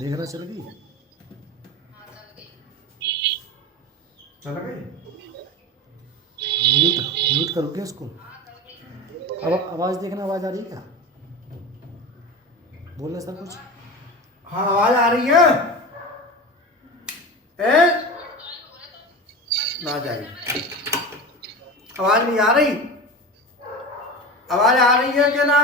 देखना चल गई। चल गई। म्यूट म्यूट करो क्या इसको? अब आवाज़ देखना, आवाज़ आ रही है क्या? बोलना सर कुछ। हाँ आवाज आ रही है। ना जाएगी, आवाज नहीं आ रही। आवाज आ रही है कि ना?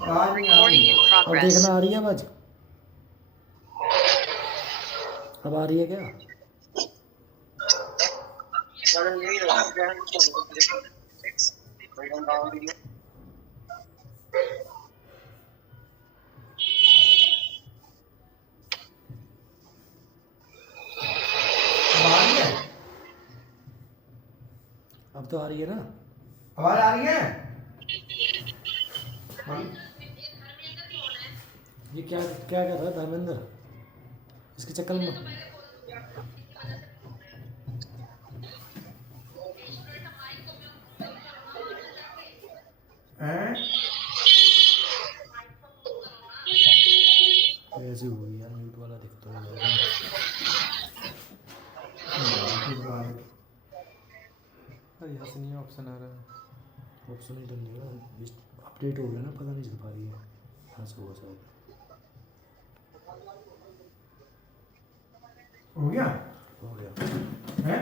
आवाज नहीं आ रही। अब देखना आ रही है आवाज़? अब आ रही है क्या? अब तो आ रही है ना? आवाज आ रही है। ये क्या क्या कर रहा है धर्मेंद्र? इसके चक्कर में ऐसे हो गई यार। म्यूट वाला दिखता है। अरे यहाँ से नहीं ऑप्शन आ रहा है। ऑप्शन ही तो नहीं है। अपडेट हो गया ना, पता नहीं चल पा रही है। हाँ से हुआ शायद। हो गया। हो गया है?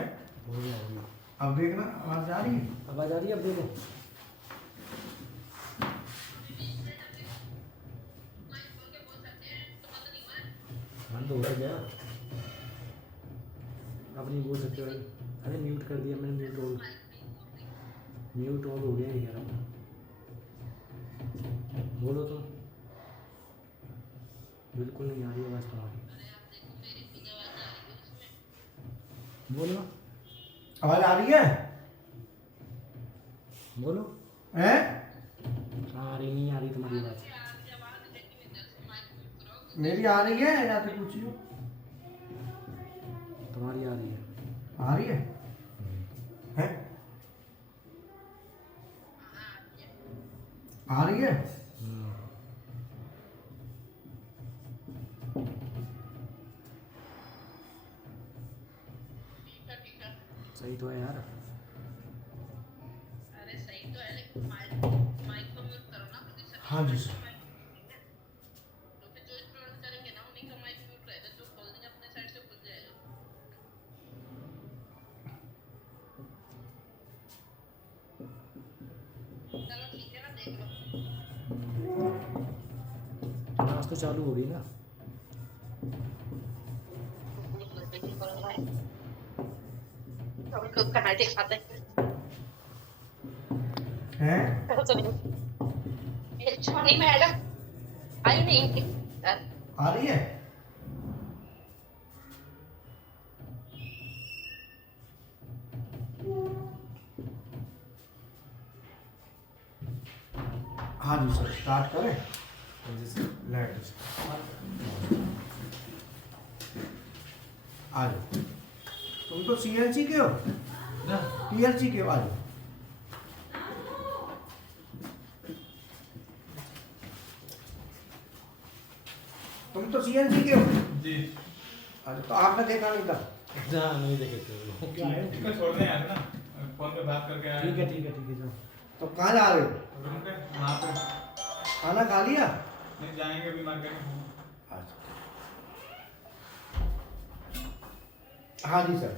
हो गया हो गया। अब देखना आवाज आ रही है। आवाज़ आ रही है? अब देखो। बंद हो गया। अब नहीं बोल सकते भाई। अरे म्यूट कर दिया मैंने। म्यूट ऑल हो गया। कह रहा हूँ, बोलो तुम। बिल्कुल नहीं आ रही आवाज़ तुम्हारी। बोलो। आवाज आ रही है। बोलो। हैं? आ रही नहीं आ रही तुम्हारी आवाज़? मेरी आ रही है या तो पूछियो। तुम्हारी आ रही है। आ रही है? हैं? आ रही है। सही तो है यार। अरे सही तो है लेकिन माइक को म्यूट करो ना, क्योंकि सभी हाँ जी सर। तो फिर जो स्टूडेंट करेंगे ना उन्हीं का माइक म्यूट रहेगा, जो खोल देंगे अपने साइड से खुल जाएगा। चलो ठीक है ना, देख लो। क्लास तो चालू हो गई ना? कहाँ देख पाते हैं? मेरी छोटी मैडम आई नहीं। आ रही है। हाँ जी सर, स्टार्ट करें। लेट आ जाओ। तुम तो सीएलसी के हो ना? पीएलसी के हो। आ जाओ। तुम तो सीएलसी के हो जी। अच्छा, तो आपने देखा नहीं था? नहीं देखे थे। इसको छोड़ने आए थे ना, फोन पे बात करके आए। ठीक है ठीक है ठीक है जाओ। तो कहाँ जा रहे हो? रूम पे वहाँ पे खाना खा लिया? नहीं, जाएंगे अभी मार्केट में। अच्छा। हाँ जी सर।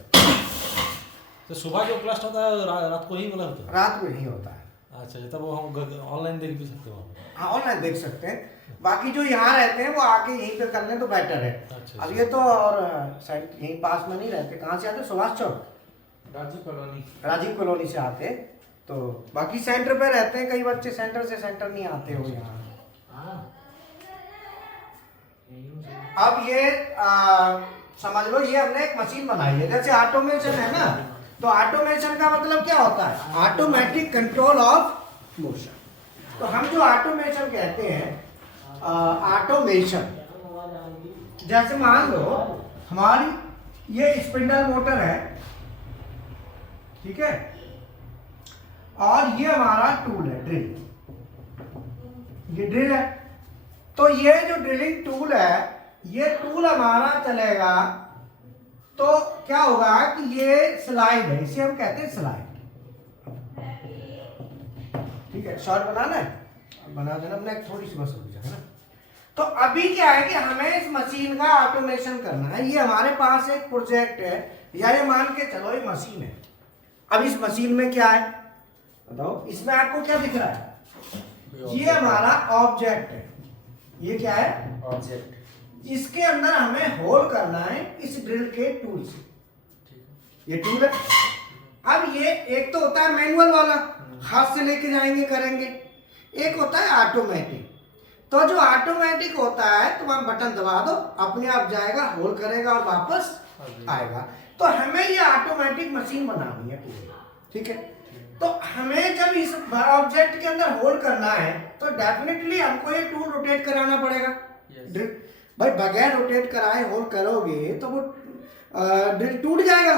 तो सुबह जो क्लास होता है रात को ही वाला होता है? रात में ही होता है। अच्छा, तब वो हम ऑनलाइन देख भी सकते हो? हाँ ऑनलाइन देख सकते हैं। बाकी जो यहाँ रहते हैं वो आके यहीं पे कर लें तो बेटर है। अच्छा, अब ये तो और साइड यहीं पास में नहीं रहते। कहाँ से आते हो? सुभाष चौक। राजीव कॉलोनी से आते हैं। तो बाकी सेंटर पे रहते हैं कई बच्चे, सेंटर से सेंटर नहीं आते हो यहाँ। अब ये समझ लो, ये हमने एक मशीन बनाई है, जैसे ऑटोमेशन है ना, तो ऑटोमेशन का मतलब क्या होता है? Automatic control of motion. तो हम जो ऑटोमेशन कहते हैं, ऑटोमेशन, जैसे मान लो हमारी ये स्पिंडल मोटर है, ठीक है, और ये हमारा टूल है ड्रिल, ये ड्रिल है। तो ये जो ड्रिलिंग टूल है, ये टूल हमारा चलेगा तो क्या होगा कि ये स्लाइड है, इसे हम कहते हैं स्लाइड, ठीक है। शॉर्ट बनाना है, बना देना, हमने थोड़ी सी बस हो जाए ना। तो अभी क्या है कि हमें इस मशीन का ऑटोमेशन करना है। ये हमारे पास एक प्रोजेक्ट है, या ये मान के चलो ये मशीन है। अब इस मशीन में क्या है बताओ, इसमें आपको क्या दिख रहा है? ये हमारा ऑब्जेक्ट है। ये क्या है? ऑब्जेक्ट। इसके अंदर हमें होल करना है इस ड्रिल के टूल से। ये टूल है। अब ये एक तो होता है मैनुअल वाला, हाथ से लेके जाएंगे करेंगे, एक होता है ऑटोमेटिक। तो जो ऑटोमेटिक होता है तो वहां बटन दबा दो, अपने आप जाएगा, होल करेगा और वापस आएगा। तो हमें ये ऑटोमेटिक मशीन बनानी है पूरी, ठीक है। तो हमें जब इस ऑब्जेक्ट के अंदर होल करना है तो डेफिनेटली हमको ये टूल रोटेट कराना पड़ेगा। ड्रिल भाई बगैर रोटेट कराए होल करोगे तो वो ड्रिल टूट जाएगा।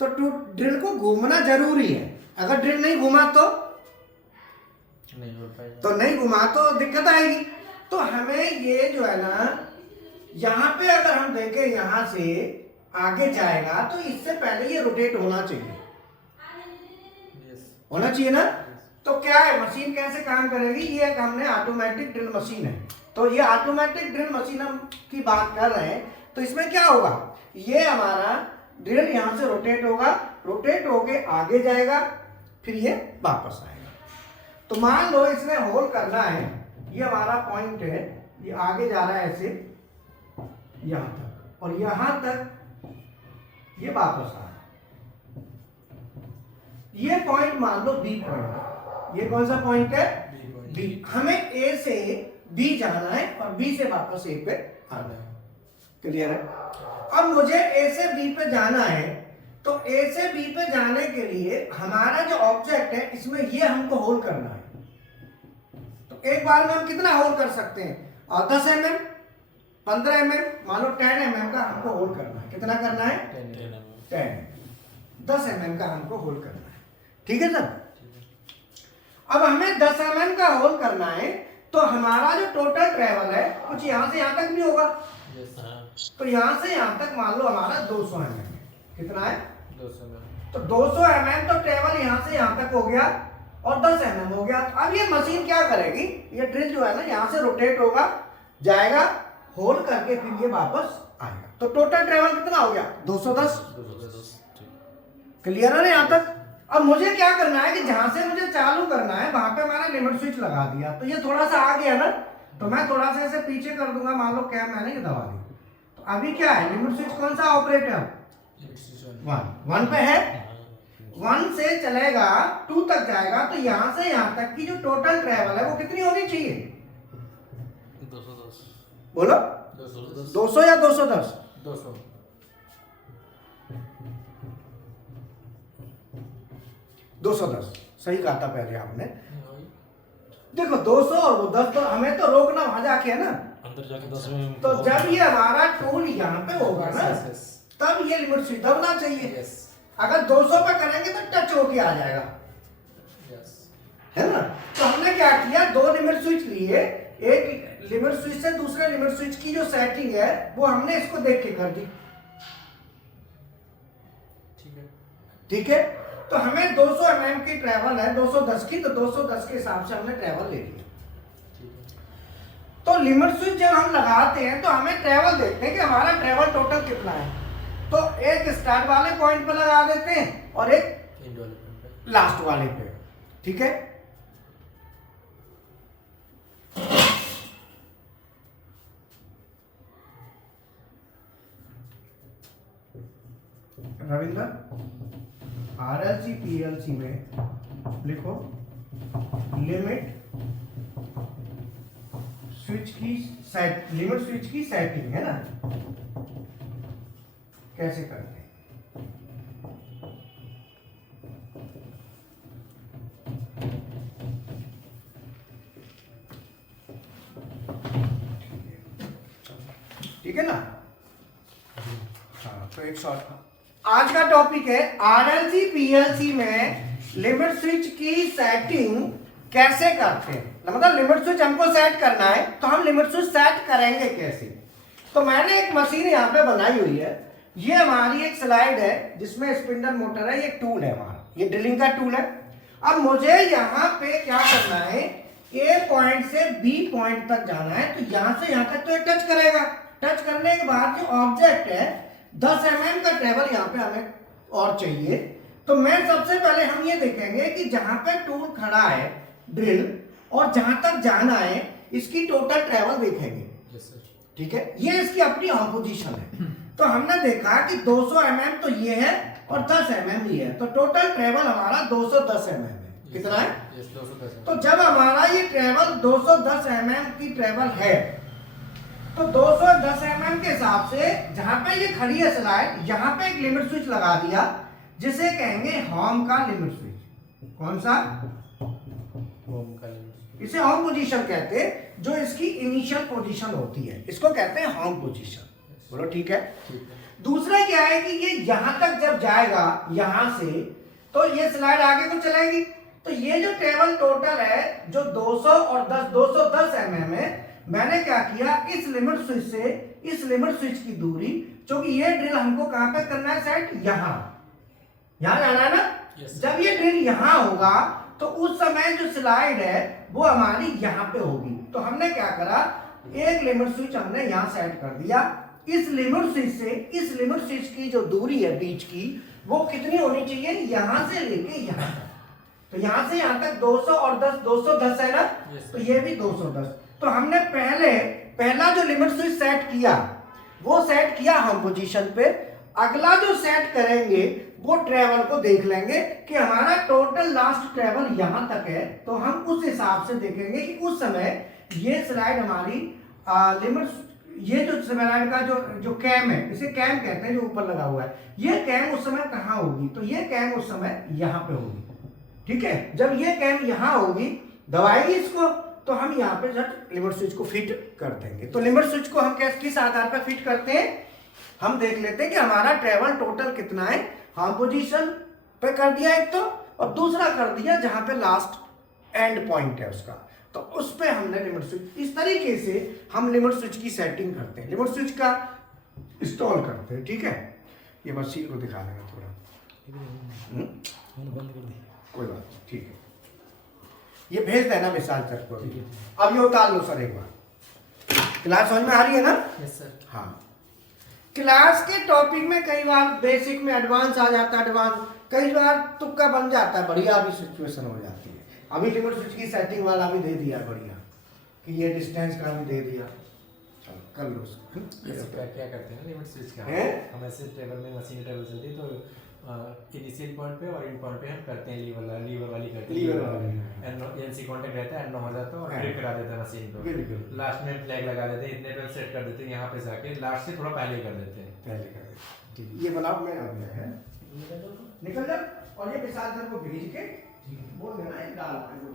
तो ड्रिल को घूमना जरूरी है। अगर ड्रिल नहीं घुमा तो नहीं घुमा तो दिक्कत आएगी। तो हमें ये जो है ना, यहाँ पे अगर हम देखें यहाँ से आगे जाएगा तो इससे पहले ये रोटेट होना चाहिए, होना चाहिए ना। तो क्या है, मशीन कैसे काम करेगी? ये एक हमने ऑटोमेटिक ड्रिल मशीन है। तो ये ऑटोमेटिक ड्रिल मशीन हम की बात कर रहे हैं। तो इसमें क्या होगा, ये हमारा ड्रिल यहाँ से रोटेट होगा, रोटेट होके आगे जाएगा, फिर ये वापस आएगा। तो मान लो इसमें होल करना है, ये हमारा पॉइंट है, ये आगे जा रहा है ऐसे यहाँ तक, और यहाँ तक ये वापस आ रहा है। ये पॉइंट मान लो बी पॉइंट। ये कौन सा पॉइंट है? बी। हमें ए से बी जाना है और बी से वापस ए पे आना है। क्लियर है? अब मुझे ए से बी पे जाना है, तो ए से बी पे जाने के लिए हमारा जो ऑब्जेक्ट है इसमें ये हमको होल करना है। तो एक बार में हम कितना होल कर सकते हैं? 10 mm, 15 mm, मान लो 10 mm का हमको होल करना है। कितना करना है? 10 mm का हमको होल करना है। ठीक है सर? अब हमें 10 mm का होल करना है, तो हमारा जो टोटल ट्रेवल है कुछ यहाँ से यहाँ तक भी होगा। तो यहाँ से यहाँ तक मान लो हमारा 200 mm है। कितना है? 200 mm। तो 200 mm तो ट्रेवल यहाँ से यहाँ तक हो गया और 10 mm हो गया। अब ये मशीन क्या करेगी, ये ड्रिल जो है ना यहाँ से रोटेट होगा, जाएगा, होल करके फिर ये वापस आएगा। तो टोटल ट्रेवल कितना हो गया? 210। क्लियर है यहाँ तक? अब मुझे क्या करना है कि जहां से मुझे चालू करना है वहां पे मैंने लिमिट स्विच लगा दिया। तो ये थोड़ा सा आ गया ना, तो मैं थोड़ा सा ऐसे पीछे कर दूंगा। मान लो क्या मैंने ये दबा दी, तो अभी क्या है, लिमिट स्विच कौन सा ऑपरेट है? 1 पे है। 1 से चलेगा 2 तक जाएगा। तो यहां से यहां तक की जो टोटल ट्रेवल है वो कितनी होनी चाहिए? 210। बोलो 200 या 210? 200। 210 सही कहा था पहले आपने। देखो 200 और वो 10, तो हमें तो रोकना वहां जाके है ना, अंदर जाके 10 में। तो जब ये हमारा टूल यहाँ पे होगा ना, तब ये लिमिट स्विच दबना चाहिए। अगर 200 पे करेंगे तो टच होके आ जाएगा, है ना। तो हमने क्या किया, 2 लिमिट स्विच लिए। एक लिमिट स्विच से दूसरे लिमिट स्विच की जो सेटिंग है वो हमने इसको देख के कर दी। ठीक है। तो हमें 200 mm की ट्रेवल है, 210 की, तो 210 के हिसाब से हमने ट्रेवल ले लिया। तो लिमिट स्विच जब हम लगाते हैं तो हमें ट्रेवल देखते हैं कि हमारा ट्रेवल टोटल कितना है। तो एक स्टार्ट वाले पॉइंट पे लगा देते हैं और एक लास्ट वाले पे। ठीक है। रविंद्र RLC PLC में लिखो लिमिट स्विच की सेटिंग है ना, कैसे करते हैं। ठीक है ना। हाँ, तो एक शॉर्ट आज का टॉपिक है आरएलसी पीएलसी में लिमिट स्विच की सेटिंग कैसे करते हैं। मतलब लिमिट स्विच हमको सेट करना है, तो हम लिमिट स्विच सेट करेंगे कैसे। तो मैंने एक मशीन यहाँ पे बनाई हुई है, ये हमारी एक स्लाइड है जिसमें स्पिंडल मोटर है, ये टूल है हमारा, ये ड्रिलिंग का टूल है। अब मुझे यहाँ पे क्या करना है, ए पॉइंट से बी पॉइंट तक जाना है, तो यहाँ से यहाँ तक तो ये टच करेगा। टच करने के बाद जो ऑब्जेक्ट है 10 mm का ट्रेवल यहाँ पे हमें और चाहिए। तो मैं सबसे पहले हम ये देखेंगे कि जहां पे टूल खड़ा है ड्रिल और जहां तक जाना है इसकी टोटल ट्रेवल देखेंगे। ठीक है, ये इसकी अपनी ऑन पोजीशन है। तो हमने देखा कि 200 mm तो ये है और 10 mm ये है, तो टोटल ट्रेवल हमारा 210 mm है। कितना है? 210। तो जब हमारा ये ट्रेवल 210 mm की ट्रेवल है, तो 210 mm के हिसाब से जहां पे ये खड़ी है स्लाइड, यहां पे एक लिमिट स्विच लगा दिया जिसे कहेंगे होम का लिमिट स्विच। कौन सा? होम का लिमिट। इसे होम पोजीशन कहते हैं, जो इसकी इनिशियल पोजीशन होती है, इसको कहते हैं होम पोजीशन। बोलो ठीक है। दूसरा क्या है कि ये यहां तक जब जाएगा यहां से, तो ये स्लाइड आगे को चलेगी। तो ये जो ट्रेवल टोटल है जो 200 और 210 mm है, मैंने क्या किया, इस लिमिट स्विच से इस लिमिट स्विच की दूरी, क्योंकि ये ड्रिल हमको कहां पे करना है सेट, यहां जाना है ना। जब ये ड्रिल यहां होगा तो उस समय जो स्लाइड है वो हमारी यहां पे होगी। तो हमने क्या करा, एक लिमिट स्विच हमने यहां सेट कर दिया। इस लिमिट स्विच से इस लिमिट स्विच की जो दूरी है बीच की, वो कितनी होनी चाहिए, यहां से लेके यहां तक। तो यहां से यहां तक 200 और 10 210 है ना, तो ये भी 210। तो हमने पहला जो लिमिट स्विच सेट किया वो सेट किया हम पोजीशन पे। अगला जो सेट करेंगे वो ट्रेवल को देख लेंगे कि हमारा टोटल लास्ट ट्रेवल यहां तक है, तो हम उस हिसाब से देखेंगे कि उस समय ये स्लाइड हमारी लिमिट, ये जो स्लाइड का जो कैम है, इसे कैम कहते हैं जो ऊपर लगा हुआ है, ये कैम उस समय कहां होगी, तो ये कैम उस समय यहां पे होगी। ठीक है, जब ये कैम यहां होगी, दबाएगी इसको, तो हम यहाँ पे झट लिमिट स्विच को फिट कर देंगे। तो लिमिट स्विच को हम किस आधार पर फिट करते हैं, हम देख लेते हैं कि हमारा ट्रेवल टोटल कितना है। हम पोजीशन पे कर दिया एक तो, और दूसरा कर दिया जहां पे लास्ट एंड पॉइंट है उसका, तो उस पे हमने लिमिट स्विच। इस तरीके से हम लिमिट स्विच की सेटिंग करते हैं, लिमिट स्विच का इंस्टॉल करते हैं। ठीक है, ये मशीन को दिखा देना थोड़ा। बंद कर दी, कोई बात नहीं, ठीक है, ये भेज देना विशाल सर को। अब ये उतार लो सर एक बार। क्लास समझ में आ रही है ना? Yes sir. हाँ, क्लास के टॉपिक में कई बार बेसिक में एडवांस आ जाता है, एडवांस कई बार तुक्का बन जाता है, बढ़िया भी सिचुएशन हो जाती है। अभी लिमिट स्विच की सेटिंग वाला भी दे दिया बढ़िया, कि ये डिस्टेंस का भी दे दिया। चलो कर लो उसको। क्या करते हैं लिमिट स्विच का, हैं? हम ऐसे टेबल में मशीन टेबल चलती है, तो इनिशियल पॉइंट पे और इन पॉइंट पे हम करते हैं लीवर वाली करते हैं। लीवर वाली। एनसी कांटेक्ट रहता है, एंड हो जाता है और हाँ। ट्रिप करा देता है मशीन को। बिल्कुल। लास्ट में फ्लैग लगा देते हैं, इतने पे सेट कर देते हैं, यहाँ पे जाके लास्ट से थोड़ा पहले कर देते हैं। पहले कर दे। ये ब्लॉक में आ गया है, निकल जा। और ये विशाल सर को भेज के बोल देना एक डाल के।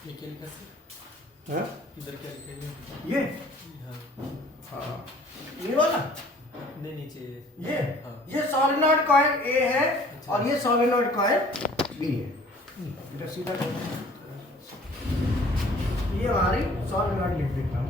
ये क्या लिखा सर? हाँ? इधर क्या लिखा है? ये हाँ हाँ ये वाला नहीं नीचे ये हाँ। ये सोलेनॉइड कॉइल ए है अच्छा। और ये सोलेनॉइड कॉइल बी है। इधर सीधा कर। ये हमारी सोलेनॉइड लिख देता हूँ।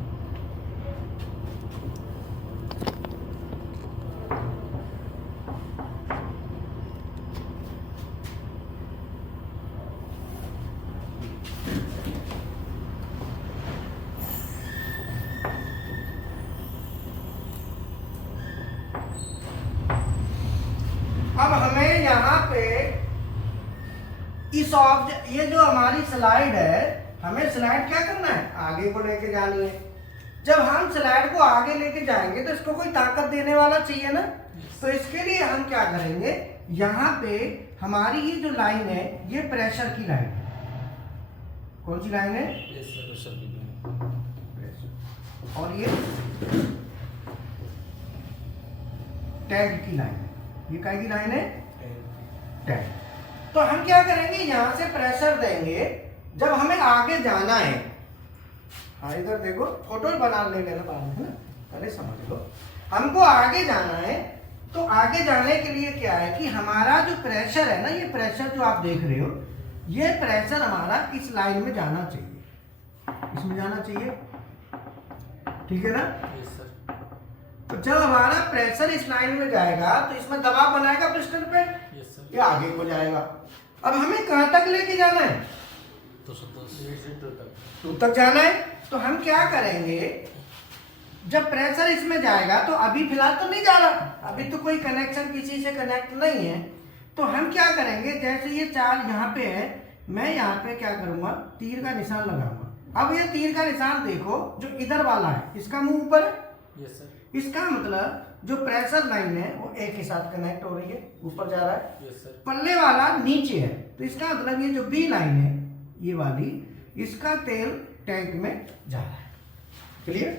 अब हमें यहाँ पे इस ऑब्जेक्ट ये जो हमारी स्लाइड है हमें स्लाइड क्या करना है आगे को लेके जानी है। जब हम स्लाइड को आगे लेके जाएंगे तो इसको कोई ताकत देने वाला चाहिए ना। तो इसके लिए हम क्या करेंगे यहाँ पे हमारी ये जो लाइन है ये प्रेशर की लाइन है। कौन सी लाइन है यस सर और ये टैग की लाइन है। ये काय की लाइन है टैग। तो हम क्या करेंगे यहाँ से प्रेशर देंगे जब हमें आगे जाना है। हाँ इधर देखो फोटो बना ले लेना बाद में है ना पहले समझ लो। हमको आगे जाना है तो आगे जाने के लिए क्या है कि हमारा जो प्रेशर है ना ये प्रेशर जो आप देख रहे हो ये प्रेशर हमारा इस लाइन में जाना चाहिए इसमें जाना चाहिए ठीक है ना। यस सर तो जब हमारा प्रेशर इस लाइन में जाएगा तो इसमें दबाव बनाएगा पिस्टन पे यस सर ये आगे को जाएगा। अब हमें कहां तक लेके जाना है 2 तक जाना है। तो हम क्या करेंगे जब प्रेशर इसमें जाएगा तो अभी फिलहाल तो नहीं जा रहा अभी तो कोई कनेक्शन किसी से कनेक्ट नहीं है। तो हम क्या करेंगे जैसे ये चार्ज यहाँ पे है मैं यहाँ पे क्या करूंगा तीर का निशान लगाऊंगा। अब ये तीर का निशान देखो जो इधर वाला है इसका मुंह ऊपर है। यस सर इसका मतलब जो प्रेशर लाइन है वो ए के साथ कनेक्ट हो रही है ऊपर जा रहा है। यस सर पल्ले वाला नीचे है तो इसका मतलब ये जो बी लाइन है ये वाली इसका तेल टैंक में जा रहा है। क्लियर।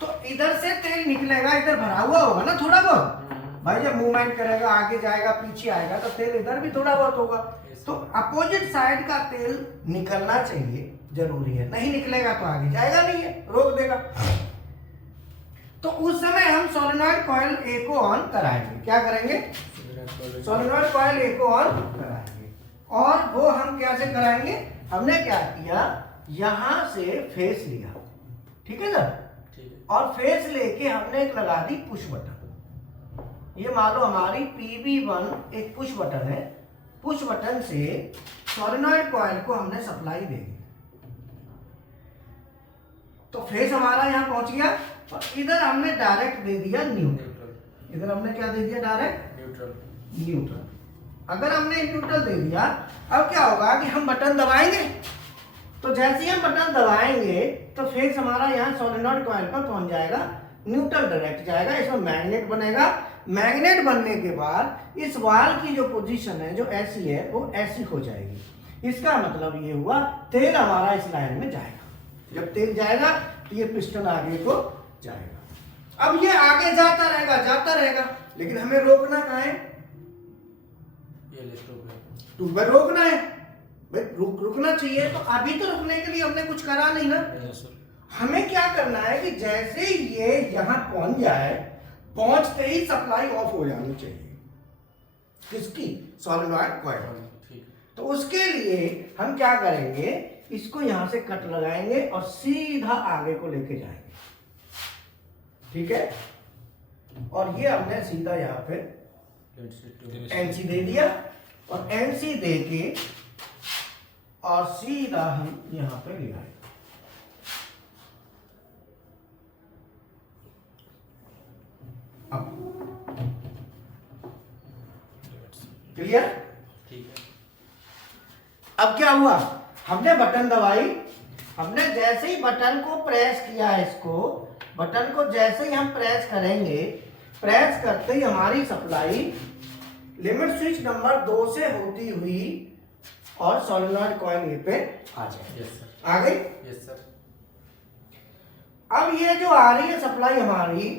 तो इधर से तेल निकलेगा इधर भरा हुआ होगा ना थोड़ा बहुत भाई जब मूवमेंट करेगा आगे जाएगा पीछे आएगा तो तेल इधर भी थोड़ा बहुत होगा। तो अपोजिट साइड का तेल निकलना चाहिए जरूरी है नहीं निकलेगा तो आगे जाएगा नहीं है रोक देगा। तो उस समय हम सोलेनॉइड कॉइल ए को ऑन कराएंगे। क्या करेंगे सोलेनॉइड कॉइल ए को ऑन कराएंगे और वो हम कैसे कराएंगे हमने क्या किया यहां से फेस लिया ठीक है ना ठीक है और फेस लेके हमने एक लगा दी पुश बटन। ये मान लो हमारी PB1 एक पुश बटन है। पुश बटन से सोलेनॉइड कॉइल को हमने सप्लाई दे दी तो फेस हमारा यहाँ पहुंच गया और इधर हमने डायरेक्ट दे दिया न्यूट्रल। इधर हमने क्या दे दिया डायरेक्ट न्यूट्रल। अगर हमने न्यूट्रल दे दिया अब क्या होगा कि हम बटन दबाएंगे तो जैसे ही हम बटन दबाएंगे तो फेस हमारा यहाँ सोलेनॉइड कॉइल पर पहुंच जाएगा न्यूट्रल डायरेक्ट जाएगा। इसमें मैग्नेट बनेगा। मैग्नेट बनने के बाद इस वाल की जो पोजीशन है जो ऐसी है वो ऐसी हो जाएगी। इसका मतलब ये हुआ तेल हमारा इस लाइन में जाएगा। जब तेल जाएगा तो ये पिस्टन आगे को जाएगा। अब ये आगे जाता रहेगा लेकिन हमें रोकना कहाँ है ये लेफ्ट है ट्यूब में रोकना है भाई रुकना चाहिए। तो अभी तो रुकने के लिए हमने कुछ करा नहीं ना। यस सर हमें क्या करना है कि जैसे ही ये यहां पहुंच जाए पहुंचते ही सप्लाई ऑफ हो जानी चाहिए किसकी सोलेनॉइड कॉइल। ठीक तो उसके लिए हम क्या करेंगे इसको यहां से कट लगाएंगे और सीधा आगे को लेके जाएंगे ठीक है। और ये हमने सीधा यहाँ पे NC दे दिया और NC दे के और सीधा हम यहाँ पे ले आए। क्लियर। ठीक है अब क्या हुआ हमने बटन दबाई। हमने जैसे ही बटन को प्रेस किया इसको बटन को जैसे ही हम प्रेस करेंगे प्रेस करते ही हमारी सप्लाई लिमिट स्विच नंबर 2 से होती हुई और सोलेनॉइड कॉइल ए पे आ जाए। यस सर आ गई। यस सर अब ये जो आ रही है सप्लाई हमारी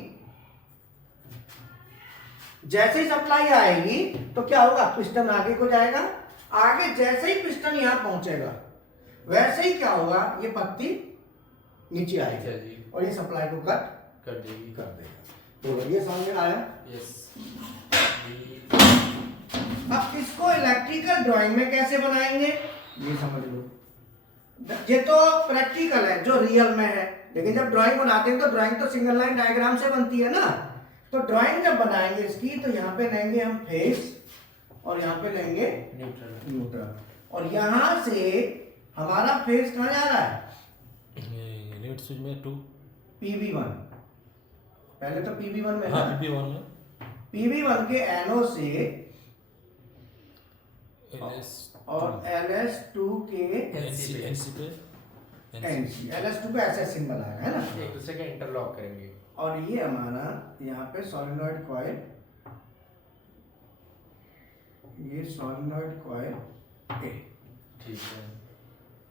जैसे ही सप्लाई आएगी तो क्या होगा पिस्टन आगे को जाएगा। आगे जैसे ही पिस्टन यहां पहुंचेगा वैसे ही क्या होगा, ये पत्ती नीचे अच्छा आएगी जी, और ये सप्लाई को कट कर देगी। कर देगा। तो ये समझ में आया। यस। अब इसको इलेक्ट्रिकल ड्राइंग में कैसे बनाएंगे ये समझ लो। ये तो प्रैक्टिकल है जो रियल में है, लेकिन जब ड्राइंग बनाते हैं तो ड्राइंग तो सिंगल लाइन डायग्राम से बनती है ना। तो ड्राइंग जब बनाएंगे इसकी तो यहाँ पे लेंगे हम फेस और यहाँ पे लेंगे न्यूट्रल। न्यूट्रल, और यहाँ से हमारा फेस कहाँ जा रहा है, लिमिट स्विच में 2 PV1। पहले तो PV1 में हाँ ना, PP1 में PV1 के NO से LS और LS2 के NC पे NC, LS2 पे ऐसे सिंबल आएगा है ना। एक दूसरे के इंटरलॉक करेंगे। और ये हमारा यहाँ पे सोलेनॉइड कॉइल, ये सोलेनॉइड कॉइल A। ठीक है।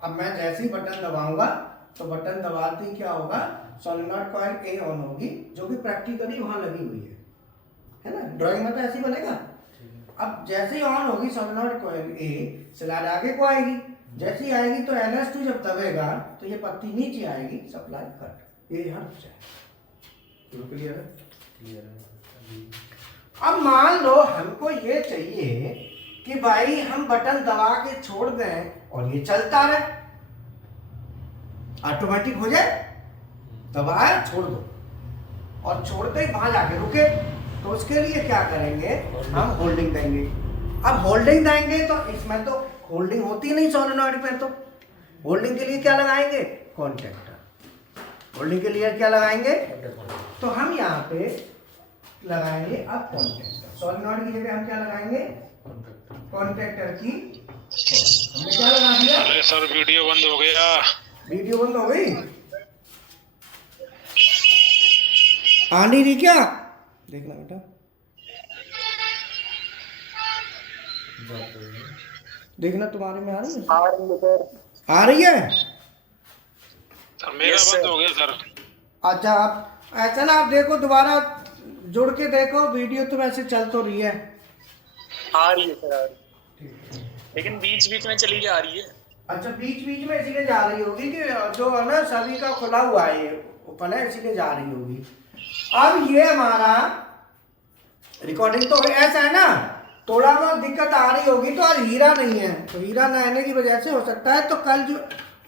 अब मैं जैसे ही बटन दबाऊंगा तो बटन दबाते ही क्या होगा, सोलेनॉइड कॉइल A ऑन होगी, जो कि प्रैक्टिकली वहां लगी हुई है ना। ड्राइंग में तो ऐसे ही बनेगा। अब जैसे ही ऑन होगी सोलेनॉइड कॉइल A, स्लाइड आगे को आएगी, जैसे ही आएगी तो LS2 जब दबेगा तो ये पत्ती नीचे आएगी, सप्लाई कट, ये यहाँ रुक जाएगा। क्लियर है? क्लियर है। अब मान लो हमको ये चाहिए कि भाई हम बटन दबा के छोड़ दें और ये चलता रहे, ऑटोमेटिक हो जाए, दबाया छोड़ दो और छोड़ते ही वहां जाके रुके। तो उसके लिए क्या करेंगे, हम होल्डिंग देंगे। अब होल्डिंग देंगे तो इसमें तो होल्डिंग होती नहीं सोलेनॉइड में, तो होल्डिंग के लिए क्या लगाएंगे, कॉन्टैक्टर। होल्डिंग के लिए क्या लगाएंगे, तो हम यहाँ पे लगाएंगे अब कॉन्टैक्टर। सोलेनॉइड की जगह हम क्या लगाएंगे, कॉन्टैक्टर की। हमने क्या लगा दिया, अरे सर वीडियो बंद हो गया। वीडियो बंद हो गई, आ नहीं रही क्या, देखना बेटा, देखना तुम्हारे में आ रही है, आ रही है। सर मेरा बंद हो गया सर। अच्छा आप ऐसा ना, आप देखो दोबारा जुड़ के देखो, वीडियो तो वैसे चल तो रही है, आ रही है सर, आ रही है, लेकिन बीच बीच में चली जा रही है। अच्छा बीच बीच में इसीलिए जा रही होगी कि जो है ना सभी का खुला हुआ है, ये ओपन है, इसीलिए जा रही होगी। अब ये हमारा रिकॉर्डिंग तो ऐसा है ना, थोड़ा बहुत दिक्कत आ रही होगी, तो आज हीरा नहीं है, तो हीरा न आने की वजह से हो सकता है। तो कल जो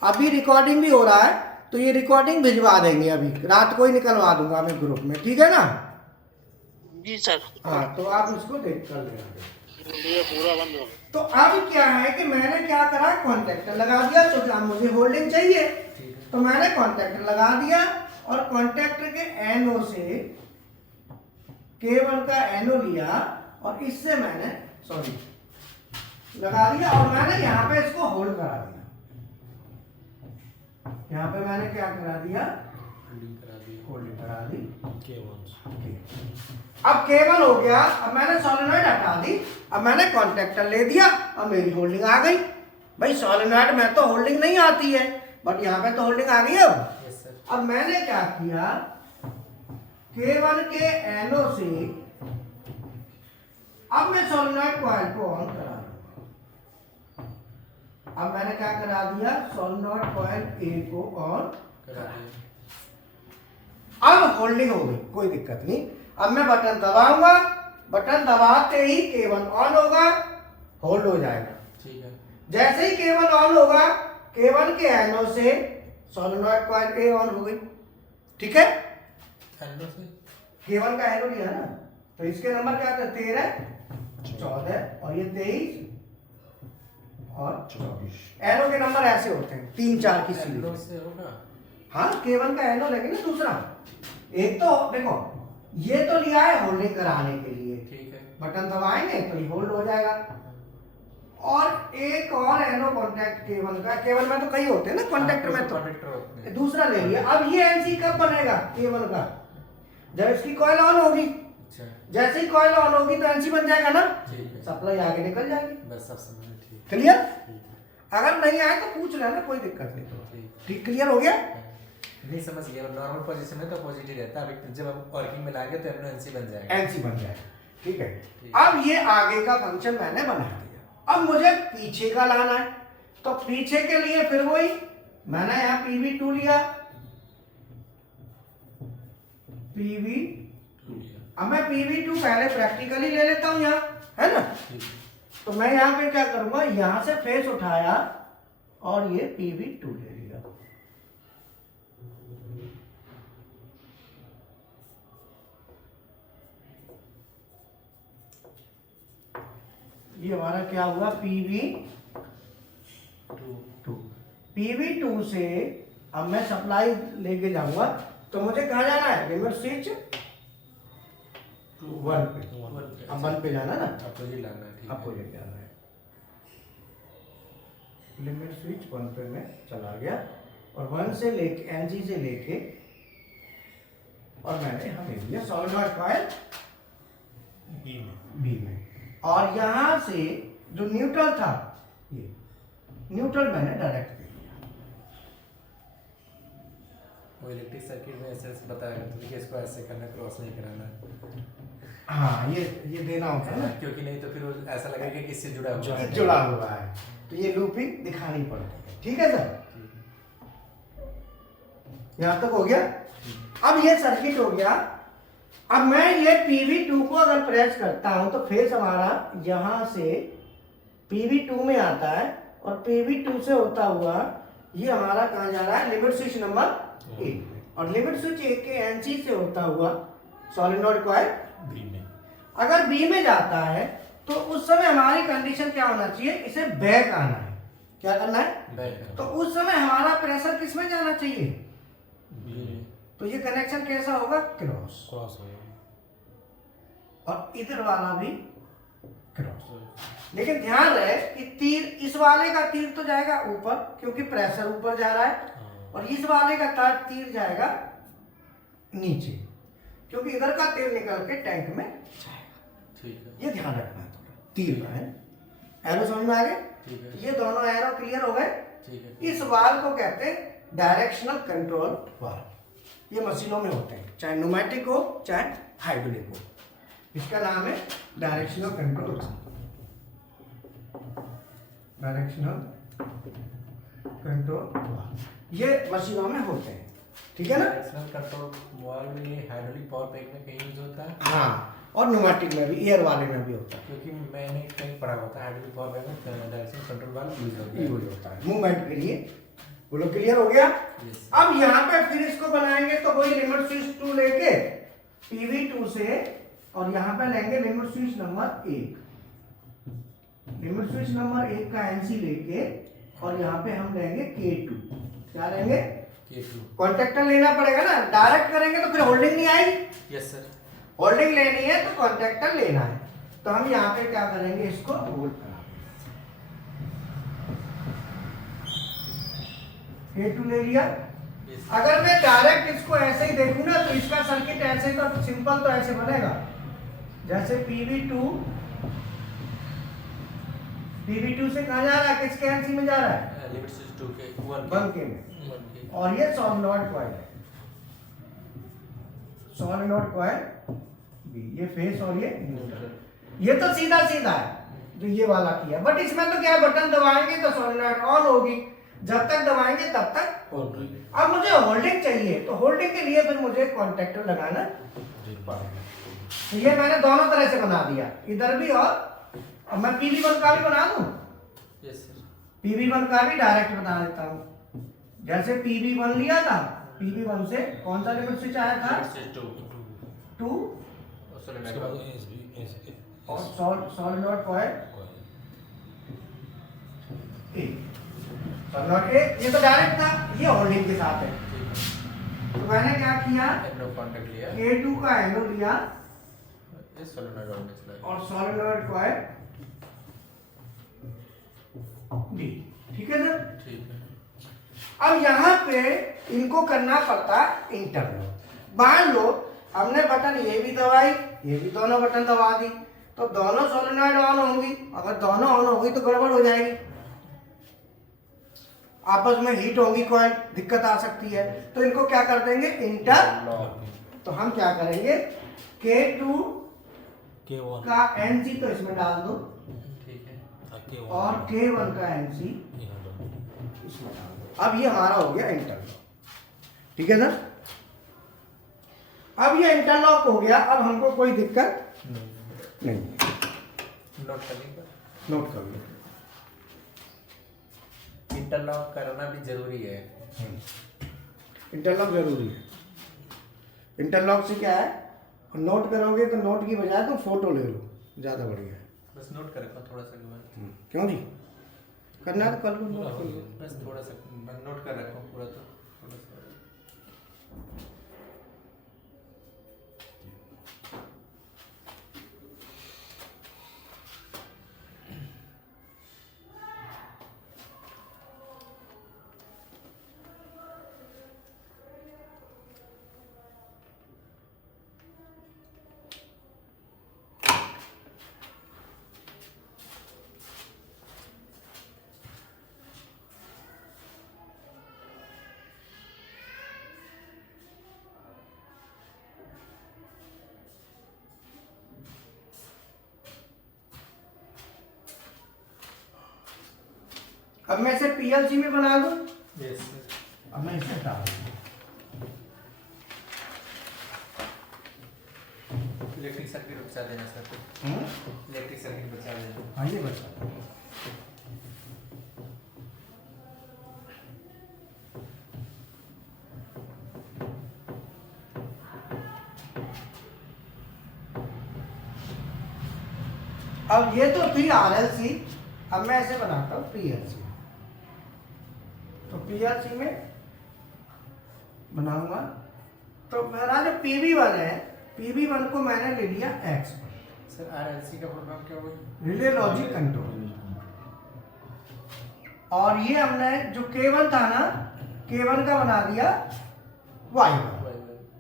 अभी रिकॉर्डिंग भी हो रहा है, तो ये रिकॉर्डिंग भिजवा देंगे, अभी रात को ही निकलवा दूंगा मैं ग्रुप में, ठीक है ना। जी सर। हाँ तो आप इसको देख कर लेना। ये पूरा बंद हो गया। तो अब क्या है कि मैंने क्या करा, कॉन्टैक्टर लगा दिया, तो अब मुझे होल्डिंग चाहिए, तो मैंने कॉन्टैक्टर लगा दिया और कॉन्टैक्टर के एनओ से केबल का एनओ लिया और इससे मैंने लगा दिया और मैंने यहाँ पे इसको होल्ड करा दिया। यहाँ पे मैंने क्या करा दिया, होल्डिंग करा दी। अब केबल हो गया, अब मैंने सोलेनॉइड हटा दी, अब मैंने कॉन्टैक्टर ले दिया, अब मेरी होल्डिंग आ गई। भाई सोलेनॉइड में तो होल्डिंग नहीं आती है, बट यहाँ पे तो होल्डिंग आ गई। अब मैंने क्या किया, केबल के एनओ से अब मैं सोलेनॉइड कॉइल को ऑन करा दूंगा। अब मैंने क्या करा दिया, सोलेनॉइड कॉइल ए को ऑन करा दिया। अब होल्डिंग हो गई, कोई दिक्कत नहीं। अब मैं बटन दबाऊंगा, बटन दबाते ही केबल ऑन होगा, होल्ड हो जाएगा। ठीक है। जैसे ही केबल ऑन होगा, केबल के एनओ से सोलेनॉइड कॉइल ए ऑन हो गई, ठीक है। एनओ से केबल का एनओ लिया ना, तो इसके नंबर क्या था, 13, 14 और ये 23 और 24। एनओ के नंबर ऐसे होते हैं, 3 4 की एनओ सीरीज। से होगा। हाँ केबल का एनओ लेंगे ना दूसरा, एक तो देखो ये तो लिया है होल्डिंग कराने के लिए, ठीक है। बटन दबाएंगे तो ये होल्ड हो जाएगा। और एक और एनओ कॉन्टैक्ट केबल का, केबल में तो कई होते हैं ना, कॉन्टैक्टर में तो कनेक्टर होते हैं। दूसरा ले लिया। अब ये एनसी कब बनेगा केबल का, जब इसकी कॉइल ऑन होगी। अच्छा जैसे ही कॉइल ऑन होगी तो एनसी बन जाएगा ना, ठीक है। सप्लाई आगे निकल जाएगी। बस सब समझ में ठीक क्लियर, है। अगर नहीं आए तो पूछ लेना, कोई दिक्कत नहीं। ठीक। ठीक क्लियर हो गया। नहीं समझ गया, नॉर्मल पोजीशन में तो पॉजिटिव रहता है, अभी जब हम वर्किंग में लाएंगे तो एनसी बन जाएगा। एनसी बन जाएगा, ठीक है। अब ये आगे का फंक्शन मैंने बना दिया। अब मुझे पीछे का लाना है, तो पीछे के लिए फिर वही, मैंने यहाँ PV2 लिया, PV, अब मैं PV2 पहले प्रैक्टिकली ले लेता हूं यहाँ, है ना। तो मैं यहाँ पे क्या करूंगा, यहां से फेस उठाया और ये PV2 ले लिया। ये हमारा क्या हुआ, PV2 से अब मैं सप्लाई लेके जाऊंगा, तो मुझे कहाँ जाना है, लिमिट स्विच 1 पे, अब 1 पे जाना ना, अपोजिट लाना है, ठीक है। अपोजिट जाना है। लिमिट स्विच 1 पे मैं चला गया और 1 से लेके NC से लेके और मैंने हमें लिया सॉलिनॉइड कॉइल बी में, और यहां से जो न्यूट्रल था, ये न्यूट्रल मैंने डायरेक्ट दे दिया। वो इलेक्ट्रिक सर्किट में ऐसे बताया करते थे कि इसको ऐसे करना, क्रॉस नहीं कराना। हाँ, ये देना होता है ना, क्योंकि नहीं तो फिर वो ऐसा लगेगा कि इससे जुड़ा हुआ है। जुड़ा हुआ है, तो ये लूपिंग दिखानी पड़ती है। ठीक है सर, यहां तक हो गया। अब ये सर्किट हो गया। अब मैं ये PV2 को अगर प्रेस करता हूं तो फेस हमारा यहां से PV2 में आता है और PV2 से होता हुआ ये हमारा कहां जा रहा है, लिमिट स्विच नंबर 1 में, और लिमिट स्विच 1 के NC से होता हुआ सॉलिनॉइड कॉइल बी में। अगर बी में जाता है तो उस समय हमारी कंडीशन क्या होना चाहिए, इसे बैक आना है। क्या करना है, बैक। तो उस समय हमारा प्रेशर किस में जाना चाहिए, बी में। तो ये कनेक्शन कैसा होगा, क्रॉस, क्रॉस हो गया। और इधर वाला भी क्रॉस। लेकिन ध्यान रहे कि तीर, इस वाले का तीर तो जाएगा ऊपर क्योंकि प्रेशर ऊपर जा रहा है, और इस वाले का तीर जाएगा नीचे क्योंकि इधर का तीर निकल के टैंक में जाएगा। ठीक है, ये ध्यान रखना है थोड़ा, तीर का है। एरो समझ में आ गए, ठीक है, ये दोनों एरो क्लियर हो गए। ठीक है। इस वाल को कहते हैं डायरेक्शनल कंट्रोल वाल। ये मशीनों में होते हैं, चाहे न्यूमेटिक हो चाहे हाइड्रोलिक हो, इसका नाम है डायरेक्शनल कंट्रोल वाल। डायरेक्शनल कंट्रोल वाल ये मशीनों में होते हैं, ठीक है ना। डायरेक्शनल कंट्रोल वाल में ये हाइड्रोलिक पावर पैक में कहीं यूज होता है। हाँ, और न्यूमेटिक में भी, एयर वाले में भी होता है, क्योंकि मैंने कहीं पढ़ा हुआ था हाइड्रोलिक पावर पैक में डायरेक्शनल कंट्रोल वाल यूज होता है। यूज होता है मूवमेंट के लिए। बोलो क्लियर हो गया। Yes. अब यहाँ पे फिर इसको बनाएंगे तो वही लिमिट स्विच 2 लेके PV2 से, और यहाँ पे लेंगे limit switch number 1, limit switch number 1 का NC लेके, और यहाँ पे हम लेंगे K2। क्या लेंगे, K2। कॉन्टेक्टर लेना पड़ेगा ना, डायरेक्ट करेंगे तो फिर होल्डिंग नहीं आएगी। Yes sir. होल्डिंग लेनी है तो कॉन्टेक्टर लेना है, तो हम यहाँ पे क्या करेंगे, इसको होल्ड करा K2 ले लिया। Yes. अगर मैं डायरेक्ट इसको ऐसे ही देखूं ना तो इसका सर्किट ऐसे ही तो सिंपल तो ऐसे बनेगा, जैसे PV2 से कहाँ जा रहा है, किसके NC में जा रहा है, लिमिट स्विच 2 के 1 के में, 1 के। और ये सॉलिनॉइड कॉइल है, सॉलिनॉइड कॉइल बी, ये फेस और ये न्यूट्रल। ये तो सीधा सीधा है जो ये वाला किया, बट इसमें तो क्या, बटन दबाएंगे तो सॉलिनॉइड ऑन होगी, जब तक दबाएंगे तब तक ऑन। अब मुझे होल्डिंग चाहिए, तो होल्डिंग के लिए फिर मुझे कॉन्टेक्टर लगाना पड़ेगा। तो ये मैंने दोनों तरह से बना दिया, इधर भी, और अब मैं PV1 का भी बना दूं। Yes sir. PV1 का भी डायरेक्ट बना देता हूं। जैसे PV1 लिया था, PV1 से कौन सा लिमिट स्विच आया था, 2, और सॉलिनॉइड कॉइल 1, सॉलिनॉइड 1, ये तो डायरेक्ट था, ये होल्डिंग के साथ है। तो मैंने क्या किया, एनोड कांटेक्ट लिया, K2 का एनोड लिया, ये सोलेनॉइड ऑन में चला और सॉलिनॉइड कॉइल डी। ठीक है सर। ठीक है। अब यहाँ पे इनको करना पड़ता इंटरनल। मान लो हमने बटन ये भी दबाई, ये भी, दोनों बटन दबा दी, तो दोनों सोलेनॉइड ऑन होंगी। अगर दोनों ऑन होगी तो गड़बड़ हो जाएगी, आपस में हीट होगी, कॉइल, दिक्कत आ सकती है। तो इनको क्या कर देंगे, इंटर। तो हम क्या करेंगे, K2 का NC तो इसमें डाल दो, ठीक है। और K1 का NC इसमें डाल दो। अब ये हमारा हो गया इंटरलॉक, ठीक है ना। अब ये इंटरलॉक हो गया, अब हमको कोई दिक्कत नहीं। नोट करने का नोट कर लो। इंटरलॉक करना भी जरूरी है। इंटरलॉक जरूरी है। इंटरलॉक से क्या है, नोट करोगे तो नोट की बजाय तुम फोटो ले लो, ज़्यादा बढ़िया है। बस नोट कर रखा थोड़ा सा क्यों जी, करना है तो कल को नोट कर लो। बस थोड़ा सा नोट कर रखा हूँ पूरा, तो थोड़ा सा अब मैं इसे पीएलसी में बना दूं। Yes sir. अब मैं इसे डाल दूं। इलेक्ट्रिक सर्किट बचा देना सर, इलेक्ट्रिक सर्किट बचा देना। हाँ ये बचा। अब ये तो थी आरएलसी, अब मैं ऐसे बनाता हूँ पीएलसी। तो पीएलसी में बनाऊंगा, तो मेरा जो PV1 है, PV1 को मैंने ले लिया X1, सर आरएलसी का प्रोग्राम क्या हुआ? Relay logic control. और ये हमने जो K1 था ना, K1 का बना दिया Y1।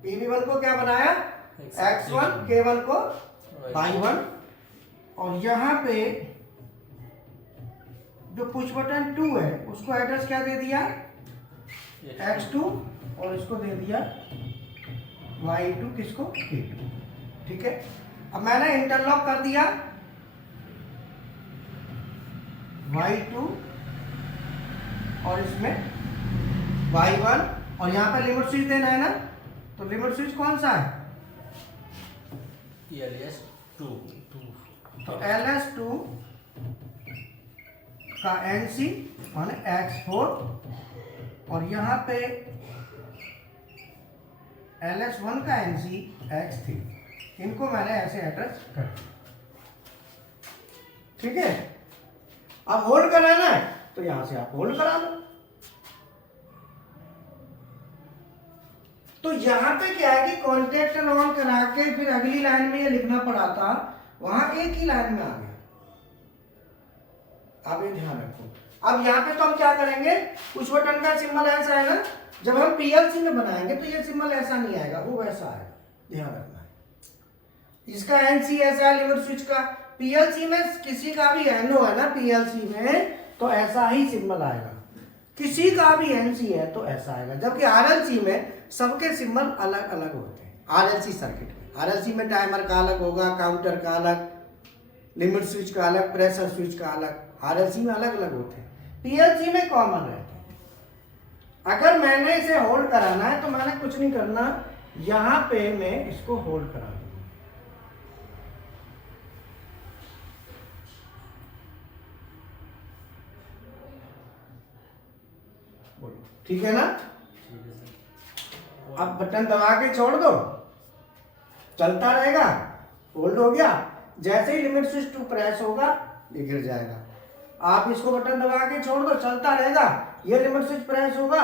PV1 को क्या बनाया, X1, K1 को Y1। और यहाँ पे जो पुश बटन 2 है उसको एड्रेस क्या दे दिया, X2, और इसको दे दिया Y2, किसको, K2, ठीक है। अब मैंने इंटरलॉक कर दिया Y2 और इसमें Y1, और यहाँ पे लिमिट स्विच देना है ना, तो लिमिट स्विच कौन सा है, LS2 तो LS2 का NC माने X4, और यहाँ पे LS1 का NC X3। इनको मैंने ऐसे एड्रेस कर दिया, ठीक है। अब होल्ड कराना है तो यहां से आप होल्ड करा दो। तो यहां पे क्या है कि कॉन्टेक्ट ऑन करा के फिर अगली लाइन में ये लिखना पड़ा था, वहां एक ही लाइन में आ गया। आप ये ध्यान रखो। अब यहाँ पे तो हम क्या करेंगे, पुश बटन का सिंबल ऐसा है ना, जब हम पीएलसी में बनाएंगे तो ये सिंबल ऐसा नहीं आएगा, वो वैसा आएगा, ध्यान रखना है। इसका एनसी ऐसा है, लिमिट स्विच का। पीएलसी में किसी का भी एनओ है ना पीएलसी में, तो ऐसा ही सिंबल आएगा। किसी का भी एनसी है तो ऐसा आएगा, जबकि आरएलसी में सबके सिंबल अलग अलग होते हैं। आरएलसी सर्किट में, आरएलसी में टाइमर का अलग होगा, काउंटर का अलग, लिमिट स्विच का अलग, प्रेशर स्विच का अलग, आरएलसी में अलग अलग होते हैं। पीएलसी में कॉमन रहते हैं। अगर मैंने इसे होल्ड कराना है तो मैंने कुछ नहीं करना, यहां पे मैं इसको होल्ड करा दूंगा, ठीक है ना। अब बटन दबा के छोड़ दो, चलता रहेगा, होल्ड हो गया। जैसे ही लिमिट स्विच 2 प्रेस होगा ये गिर जाएगा। आप इसको बटन दबा के छोड़ दो, चलता रहेगा, ये लिमिट स्विच प्रेस होगा,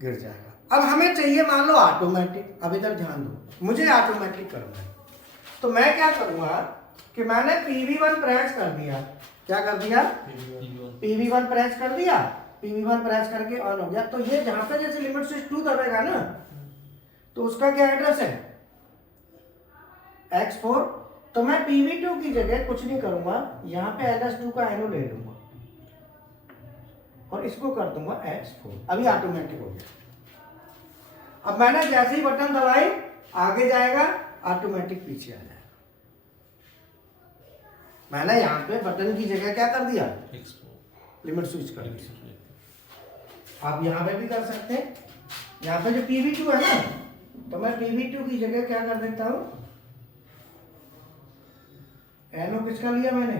गिर जाएगा। अब हमें चाहिए मान लो ऑटोमेटिक। अब इधर ध्यान दो, मुझे ऑटोमेटिक करना है, तो मैं क्या करूंगा कि मैंने PV1 प्रेस कर दिया। क्या कर दिया, PV1 प्रेस कर दिया। PV1 प्रेस करके ऑन हो गया। तो ये जहां पे जैसे लिमिट स्विच 2 दबेगा ना, तो उसका क्या एड्रेस है, X4। तो मैं PV2 की जगह कुछ नहीं करूंगा, यहाँ पे LS2 का एनो ले लूंगा और इसको कर दूंगा X4। अभी ऑटोमेटिक हो गया। अब मैंने जैसे ही बटन दबाई आगे जाएगा, ऑटोमेटिक पीछे आ जाएगा। मैंने यहाँ पे बटन की जगह क्या कर दिया, लिमिट स्विच कर दिया। आप यहाँ पे भी कर सकते हैं। यहाँ पे जो PV2 है ना, तो मैं PV2 की जगह क्या कर देता हूँ, NO किसका लिया मैंने,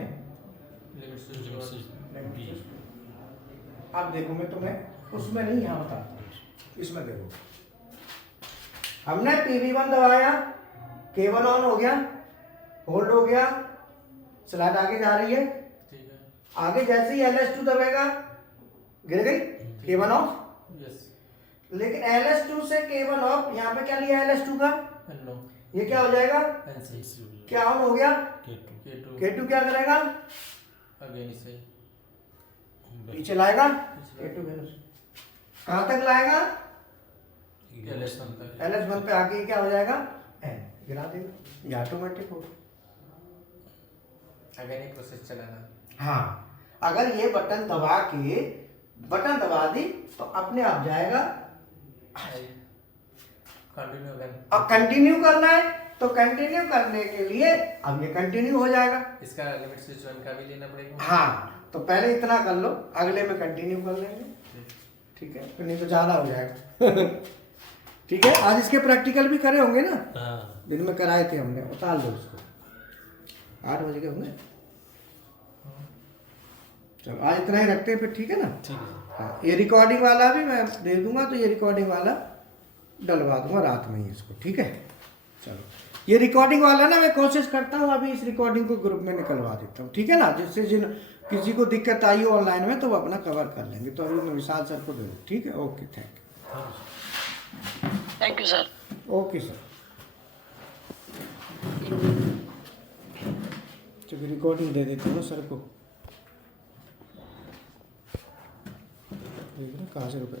अब देखो मैं तुम्हें उसमें नहीं यहाँ बताता हूँ, इसमें देखो हमने PV1 दबाया, K1 ऑन हो गया, होल्ड हो गया, स्लाइड आगे जा रही है, ठीक है, आगे जैसे ही LS2 दबेगा गिर गई, K1 ऑफ। यस, लेकिन LS2 से K1 ऑफ, यहाँ पे क्या लिया LS2 का, नो, ये क्या हो जाएगा, एनसी, क्या ऑन हो गया, K2, K2 क्या करेगा, अगेन इसे, पीछे लाएगा, K2 कहाँ तक लाएगा, LS1 तक, LS1 पे आके क्या हो जाएगा, N गिरा देगा, ये ऑटोमेटिक हो। अगेन एक प्रोसेस चलाना, हाँ, अगर ये बटन दबा के बटन दबा दी तो अपने आप जाएगा। कंटिन्यू अगेन, अब कंटिन्यू करना है तो कंटिन्यू करने के लिए अब ये कंटिन्यू हो जाएगा। इसका लिमिट स्विच 1 का भी लेना पड़ेगा, हाँ, तो पहले इतना कर लो, अगले में कंटिन्यू कर लेंगे, ठीक है, फिर नहीं तो ज़्यादा हो जाएगा। ठीक है, आज इसके प्रैक्टिकल भी करे होंगे ना, दिन में कराए थे हमने, उतार लो उसको, 8 बज गए होंगे। चलो आज इतना ही रखते हैं फिर, ठीक है ना, ठीक है। हाँ, ये रिकॉर्डिंग वाला भी मैं दे दूंगा, तो ये रिकॉर्डिंग वाला डलवा दूंगा रात में ही इसको, ठीक है। चलो, ये रिकॉर्डिंग वाला ना मैं कोशिश करता हूँ अभी इस रिकॉर्डिंग को ग्रुप में निकलवा देता हूँ, ठीक है ना, जिससे जिन किसी को दिक्कत आई हो ऑनलाइन में तो वो अपना कवर कर लेंगे। तो अभी मैं विशाल सर को दे दूँ, ठीक है, okay, thank you sir. Okay sir. चलो रिकॉर्डिंग दे देता हूँ सर को, देख रहे कहाँ से रुपये